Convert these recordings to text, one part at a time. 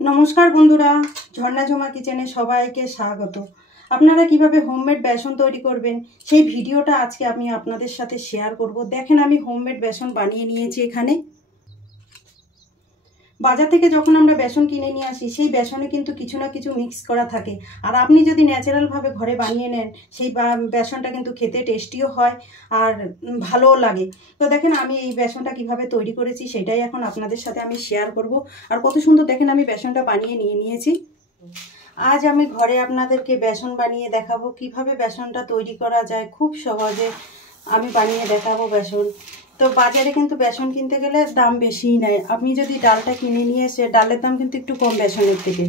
নমস্কার বন্ধুরা, ঝর্ণা ঝুমা কিচেনে সবাইকে স্বাগত। আপনারা কিভাবে হোমমেড বেসন তৈরি করবেন সেই ভিডিওটা আজকে আমি আপনাদের সাথে শেয়ার করব। দেখেন আমি হোমমেড বেসন বানিয়ে নিয়েছি। এখানে বাজার থেকে যখন আমরা বেসন কিনে নিয়ে আসি সেই বেসনে কিন্তু কিছু না কিছু মিক্স করা থাকে, আর আপনি যদি ন্যাচারালভাবে ঘরে বানিয়ে নেন সেই বেসনটা কিন্তু খেতে টেস্টিও হয় আর ভালোও লাগে। তো দেখেন আমি এই বেসনটা কিভাবে তৈরি করেছি সেটাই এখন আপনাদের সাথে আমি শেয়ার করব। আর কত সুন্দর দেখেন আমি বেসনটা বানিয়ে নিয়েছি। আজ আমি ঘরে আপনাদেরকে বেসন বানিয়ে দেখাবো কিভাবে বেসনটা তৈরি করা যায়। খুব সহজে আমি বানিয়ে দেখাবো বেসন। তো বাজারে কিন্তু বেসন কিনতে গেলে দাম বেশিই নেয়। আপনি যদি ডালটা কিনে নিয়ে এসে, ডালের দাম কিন্তু একটু কম বেসনের থেকে,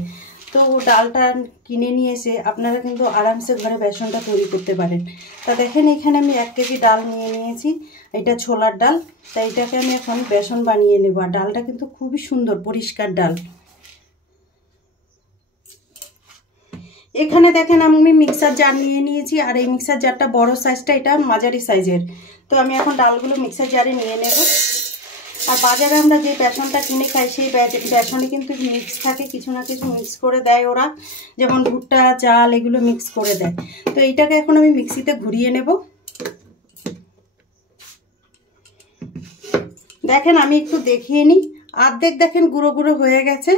তো ডালটা কিনে নিয়ে এসে আপনারা কিন্তু আরামসে ঘরে বেসনটা তৈরি করতে পারেন। তা দেখেন এখানে আমি 1 কেজি ডাল নিয়ে নিয়েছি। এটা ছোলার ডাল। তাই এটাকে আমি এখন বেসন বানিয়ে নেব। আর ডালটা কিন্তু খুবই সুন্দর পরিষ্কার ডাল। এখানে দেখেন আমি মিক্সার জার নিয়ে নিয়েছি, আর এই মিক্সার জারটা বড় সাইজটা, এটা মাঝারি সাইজের। তো আমি এখন ডালগুলো মিক্সার জারে নিয়ে নেব। আর বাজারে আমরা যে বেসনটা কিনে খাই সেই বেসনে কিন্তু মিক্স থাকে, কিছু না কিছু মিক্স করে দেয় ওরা, যেমন ভুট্টা চাল এগুলো মিক্স করে দেয়। তো এইটাকে এখন আমি মিক্সিতে ঘুরিয়ে নেব। দেখেন আমি একটু দেখিয়ে নিই। অর্ধেক দেখেন গুঁড়ো গুঁড়ো হয়ে গেছে,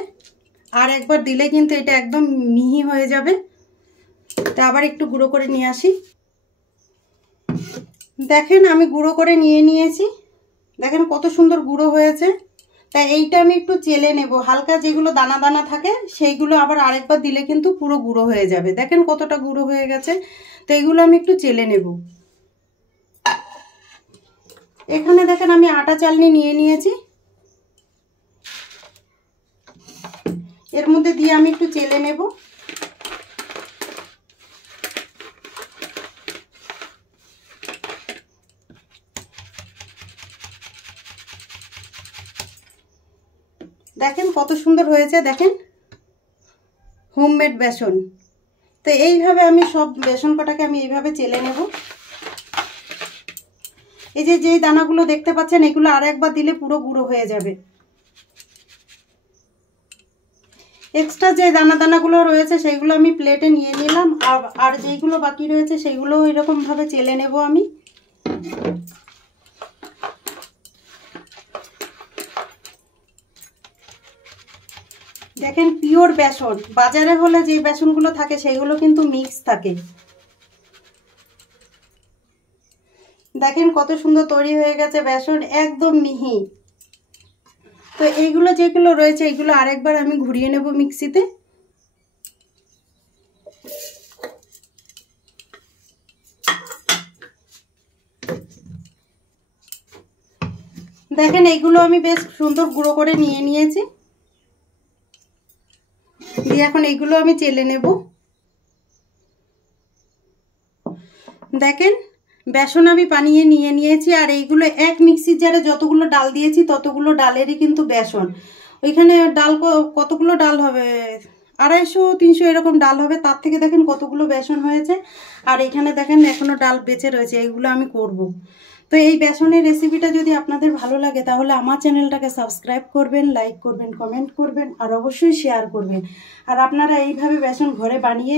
আর একবার দিলে কিন্তু এটা একদম মিহি হয়ে যাবে। তা আবার একটু গুঁড়ো করে নিয়ে আসি। দেখেন আমি গুঁড়ো করে নিয়েছি। দেখেন কত সুন্দর গুঁড়ো হয়েছে। তাই এইটা আমি একটু চেলে নেব। হালকা যেগুলো দানা দানা থাকে সেইগুলো আবার আরেকবার দিলে কিন্তু পুরো গুঁড়ো হয়ে যাবে। দেখেন কতটা গুঁড়ো হয়ে গেছে। তো এইগুলো আমি একটু চেলে নেব। এখানে দেখেন আমি আটা চালনি নিয়ে নিয়েছি। এর মধ্যে দিয়ে আমি একটু চেলে নেব। দেখেন কত সুন্দর হয়েছে। দেখেন হোমমেড বেসন। তো এইভাবে আমি সব বেসন কটাকে আমি এইভাবে চেলে নেব। এই যে দানাগুলো দেখতে পাচ্ছেন এগুলো আর একবার দিলে পুরো গুঁড়ো হয়ে যাবে। এক্সট্রা যে দানাগুলো রয়েছে সেইগুলো আমি প্লেটে নিয়ে নিলাম। আর যেইগুলো বাকি রয়েছে সেইগুলো এরকম ভাবে চেলে নেব আমি। দেখেন পিওর বেসন। বাজারে হলে যে বেসনগুলো থাকে সেগুলো কিন্তু মিক্স থাকে। দেখেন কত সুন্দর তৈরি হয়ে গেছে বেসন, একদম মিহি। তো এইগুলো যেগুলো রয়েছে এইগুলো আরেকবার আমি ঘুরিয়ে নেব মিক্সিতে। দেখেন এইগুলো আমি বেশ সুন্দর গুঁড়ো করে নিয়েছি। দিয়ে এখন এইগুলো আমি চেলে নেব। দেখেন বেসন আমি বানিয়ে নিয়েছি। আর এইগুলো এক মিক্সির জারে যতগুলো ডাল দিয়েছি ততগুলো ডালেরই কিন্তু বেসন। ওইখানে ডাল কতগুলো ডাল হবে, 250-300 এরকম ডাল হবে। তার থেকে দেখেন কতগুলো বেসন হয়েছে। আর এখানে দেখেন এখনো ডাল বেঁচে রয়েছে, এইগুলো আমি করব। তো এই বেসনের রেসিপিটা যদি আপনাদের ভালো লাগে তাহলে আমার চ্যানেলটাকে সাবস্ক্রাইব করবেন, লাইক করবেন, কমেন্ট করবেন, আর অবশ্যই শেয়ার করবেন। আর আপনারা এইভাবে বেসন ঘরে বানিয়ে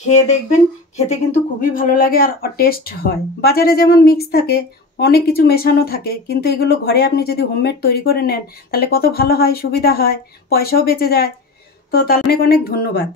খেয়ে দেখবেন, খেতে কিন্তু খুবই ভালো লাগে আর টেস্ট হয়। বাজারে যেমন মিক্স থাকে, অনেক কিছু মেশানো থাকে, কিন্তু এগুলো ঘরে আপনি যদি হোমমেড তৈরি করে নেন তাহলে কত ভালো হয়, সুবিধা হয়, পয়সাও বেঁচে যায়। তো তাহলে অনেক অনেক ধন্যবাদ।